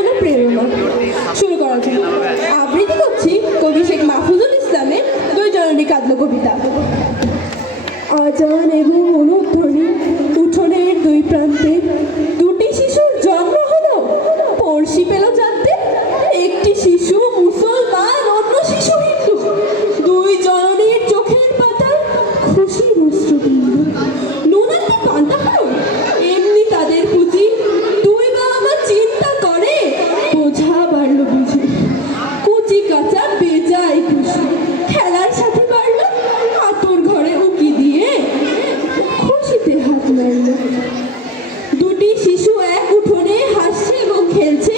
জন্য প্রেরণা। শুরু করা যাক। আবৃত্তি করছি কবি শেখ মাহফুজুল ইসলামের দুই জননী কাব্য কবিতা। আজান এবং অনুধ্বনি উঠোনের দুই প্রান্তে দুটি শিশুর জন্ম হলো, পড়শি পেল জানতে। একটি শিশু মুসলমান, অন্য শিশু হিন্দু। দুই জননীর চোখের পাতা খুশির অশ্রুবিন্দু। নুনাতে পান্তা খাও, এমনি তাদের পুঁজি। দুই বাবা মা চিন্তা করে, বোঝা বাড়লো বুঝি। কুচি কাঁচা বেজায় খুশি, খেলার সাথে বাড়লো। আতর ঘরে উকি দিয়ে খুশিতে হাত নাড়লো। দুটি শিশু এক উঠোনে হাসছে এবং খেলছে,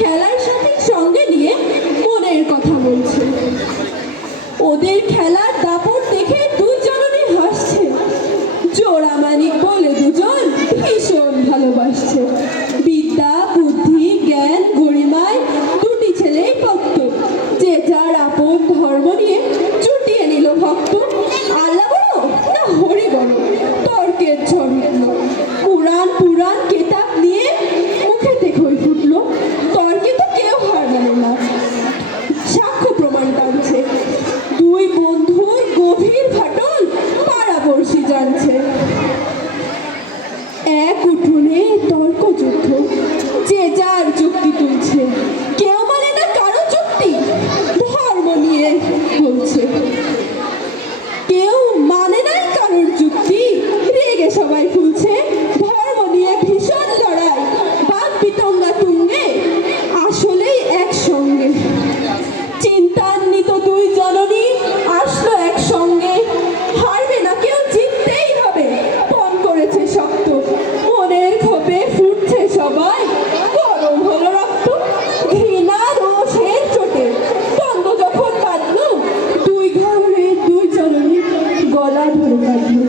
খেলার সাথে সঙ্গে নিয়ে মনের কথা বলছে। ওদের খেলার দাপট দেখে দুই জননী হাসছে। জোড়া মানিক বলে দুজন ভীষণ ভালোবাসছে। বিদ্যা বুদ্ধি জ্ঞান গরিমায় দুটি ছেলেই ভক্ত। যে যার আপন ধর্ম নিয়ে জুটিয়ে নিল ভক্ত। আল্লাহ বলো না হরি বলো, তর্কের ঝড় উঠল। পুরাণ পুরাণ কেতাব নিয়ে মুখেতে খই ফুটলো। তর্কে তো কেউ হার মানে না, সাক্ষ্য প্রমাণ টানছে। দুই বন্ধুর গভীর ফাটল পাড়াপড়শি জানছে। এক উঠোনে তর্ক যুদ্ধ, যে যার যুক্তি তুলছে। কেউ মানে না কারো যুক্তি, ধর্ম নিয়ে বলছে। কেউ মানে নাই কারোর যুক্তি, রেগে সবাই ফুলছে। ধর্ম নিয়ে ভীষণ লড়াই, বাদ বিতঙ্গা তুঙ্গে আসলেই একসঙ্গে। চিন্তান্বিত দুই জননী আসলো একসঙ্গে। হারবে না কেউ, জিততেই হবে, পণ করেছে শক্ত। মনের ক্ষোভে ফুটছে সবাই, গরম হলো রক্ত। ঘৃণা রোষের চোটে দ্বন্দ্ব যখন বাঁধলো, দুই ঘরের দুই জননী গলা ধরে কাঁদলো।